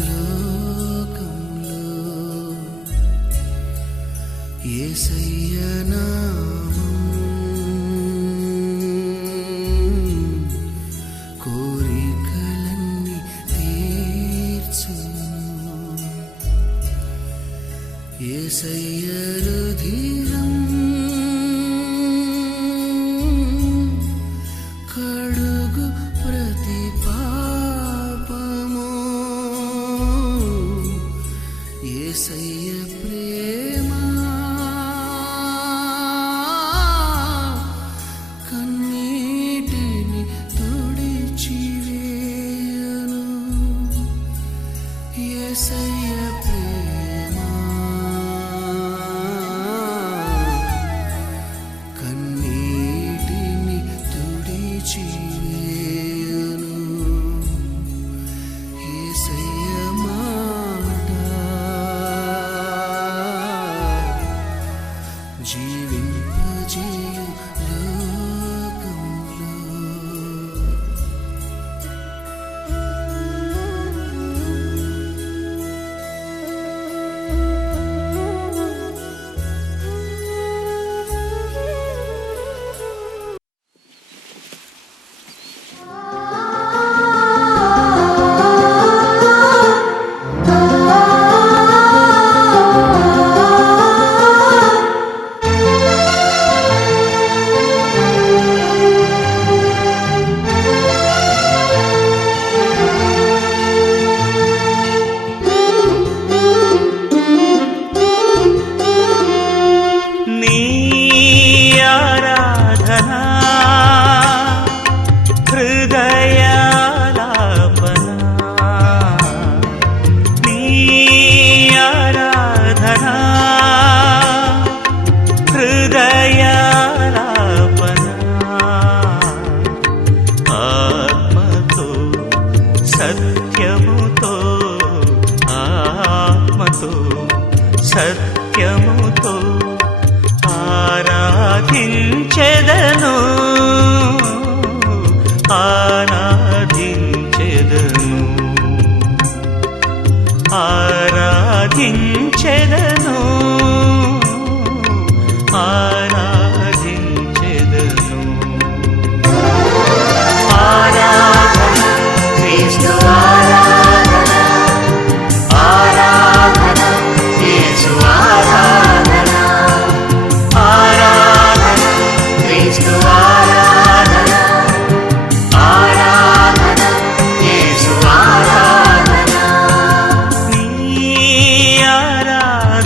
లోకంలో. సయ్యనా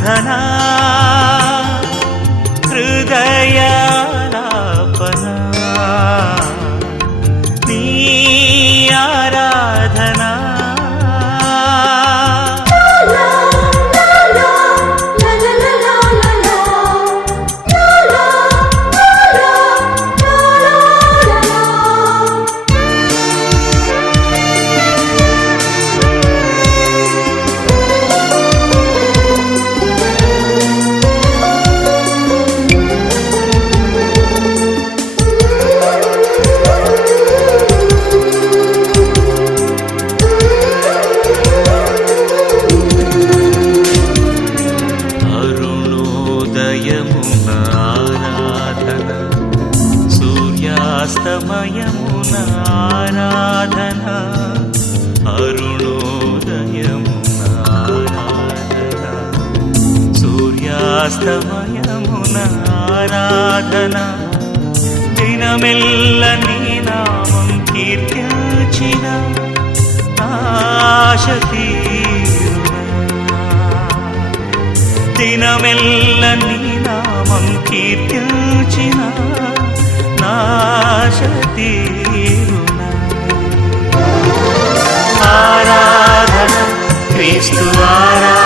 ಘನಾ దినమెల్ల నీ నామం కీర్తించిన నాశ తీరునా ఆరాధన క్రీస్తు ఆరాధన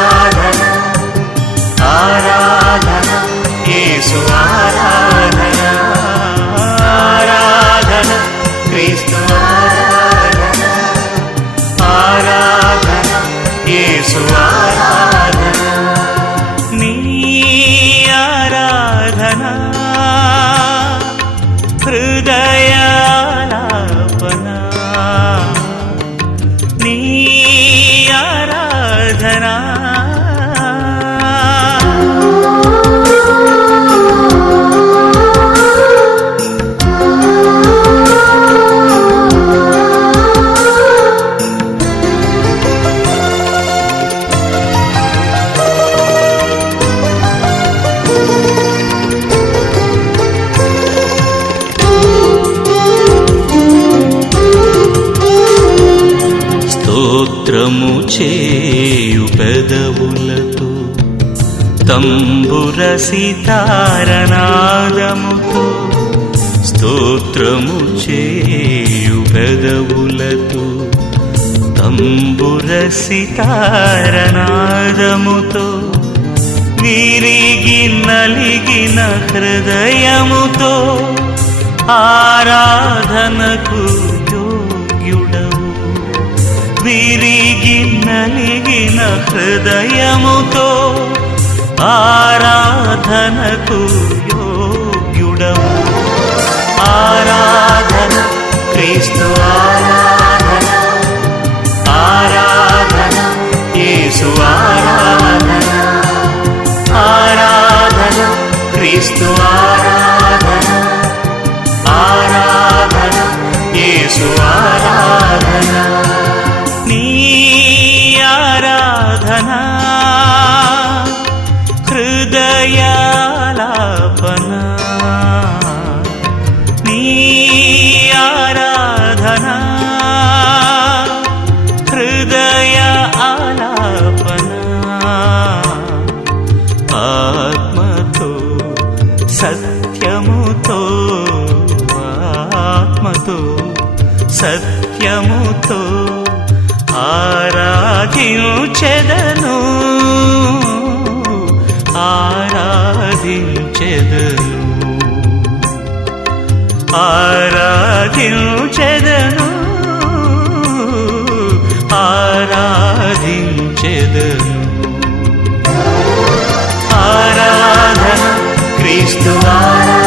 స్తోత్రము చేయు పెదవులతో తంబుర సితారనాదముతో స్తోత్రము చేయు పెదవులతో తంబుర సితారనాదముతో విరిగి నలిగిన హృదయముతో ఆరాధనకు యోగ్యుడవు విరిగి నలిగిన హృదయముతో ఆరాధనకు యోగ్యుడవు ఆరాధన క్రీస్తు ఆరాధన. ఆరాధన యేసు ఆరాధన చెదను ఆరాధించెదను. ఆరాధించెదను. ఆరాధించెదను. ఆరాధన క్రీస్తు ఆరా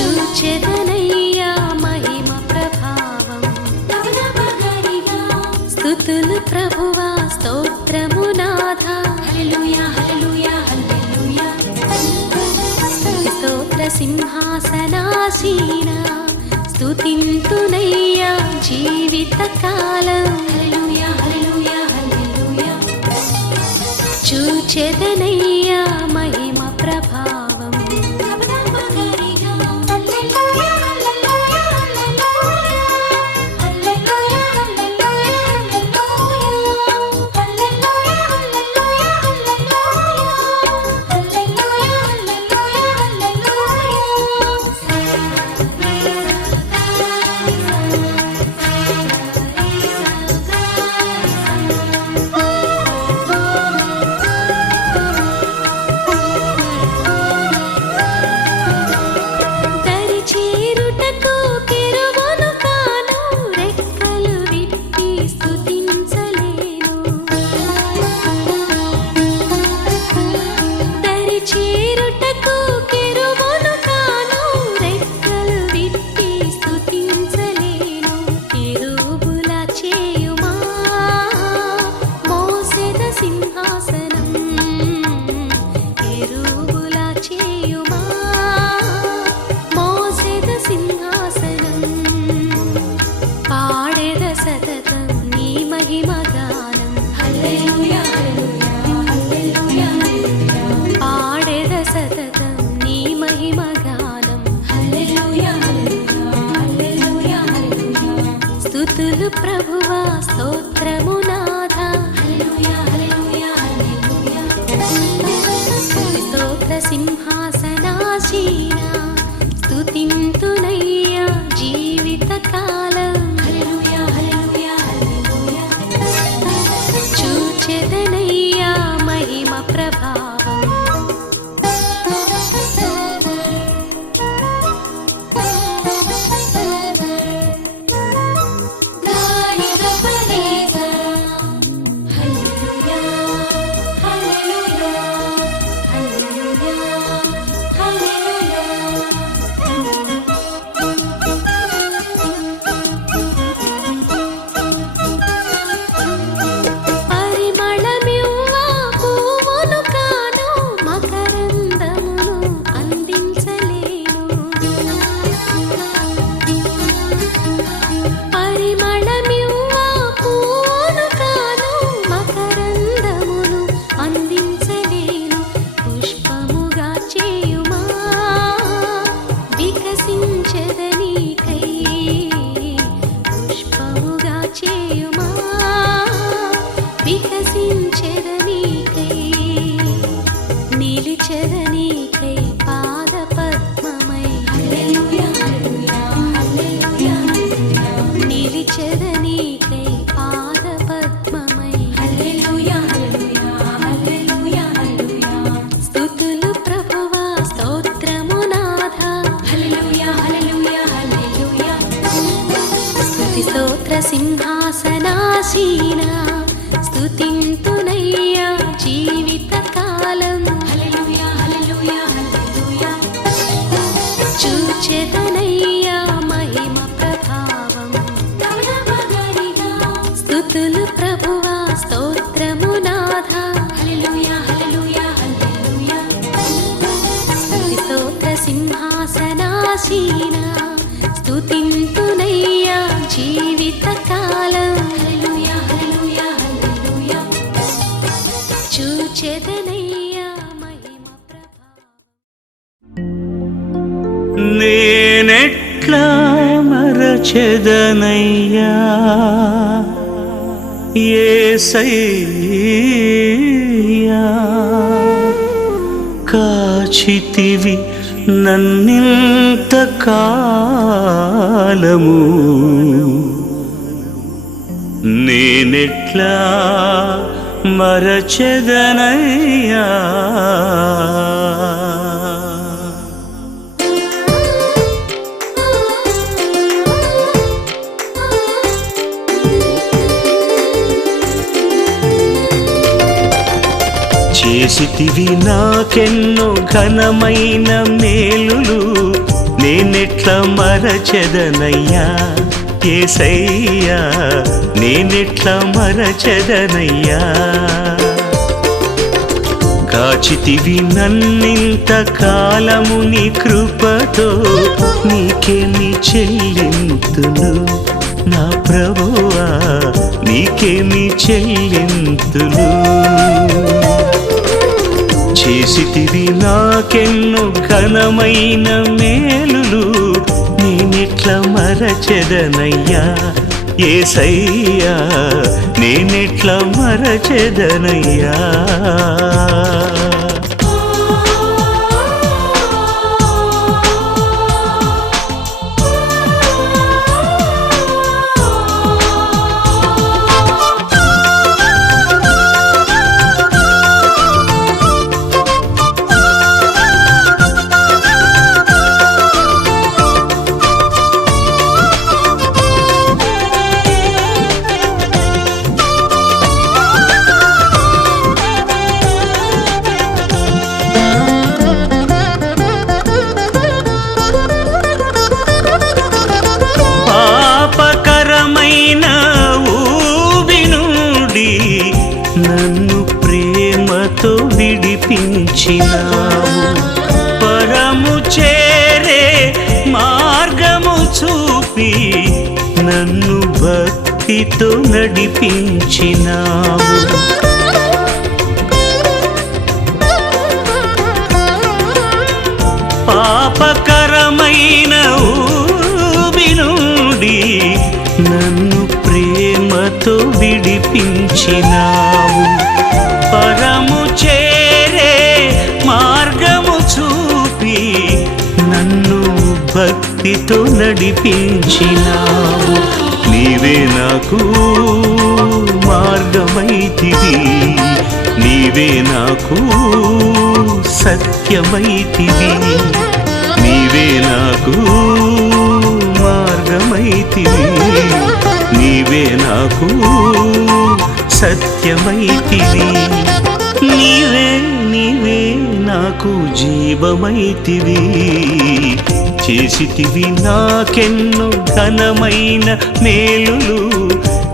చూచెదనయ్యా మహిమ ప్రభావం. స్తుతులు ప్రభువా స్తోత్రము నాథ. స్తోత్ర సింహాసనాసీన. స్తుతింతునయ్యా జీవిత కాలం. హల్లెలూయా హల్లెలూయా హల్లెలూయా. చూచెదనయ్యా మహిమ ప్రభావం प्रभुवा स्तोत्र జీవిత కాలం హల్లెలూయా చూచెదనయ్యా మహిమ ప్రభావం. స్థుతులు ప్రభువా స్తోత్రము నాథ. స్తోత్ర సింహాసనాసీన. స్తుతింతునయ్యా జీవితకాలం. నేనెట్లా మరచెదనయ్యా? ఏసయ్యా కాచితివి నన్నింత కాలము నేనెట్లా మరచెదనయ్యా? చేసితివి నాకెన్నో ఘనమైన మేలులు నేనెట్ల మరచెదనయ్యా? ఏసయ్యా నేనెట్ల మరచెదనయ్యా? కాచితివి నన్నింత కాలము నీ కృపతో నీకేమి చెల్లింతులు నా ప్రభువా నీకేమి చెల్లింతును చేసితివి నాకెన్ను ఘనమైన మేలులు నేనెట్ల మరచెదనయ్యా? ఏసయ్యా నేనెట్ల మరచెదనయ్యా? భక్తితో నడిపించినావు. పాపకరమైన ఊబినుడి నన్ను ప్రేమతో విడిపించినావు. భక్తితో నడిపించినావు. నీవే నాకు మార్గమైతివి. నీవే నాకు సత్యమైతివి. నీవే నాకు మార్గమైతివి. నీవే నాకు సత్యమైతివి. నీవే నీవే నాకు జీవమైతివి. చేసిటివి నాకెన్నో ఘనమైన మేలులు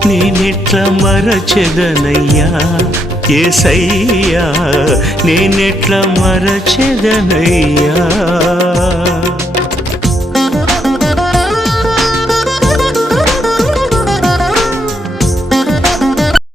నేనెట్ల మరచెదనయ్యా? ఏసయ్యా నేనెట్లా మరచెదనయ్యా?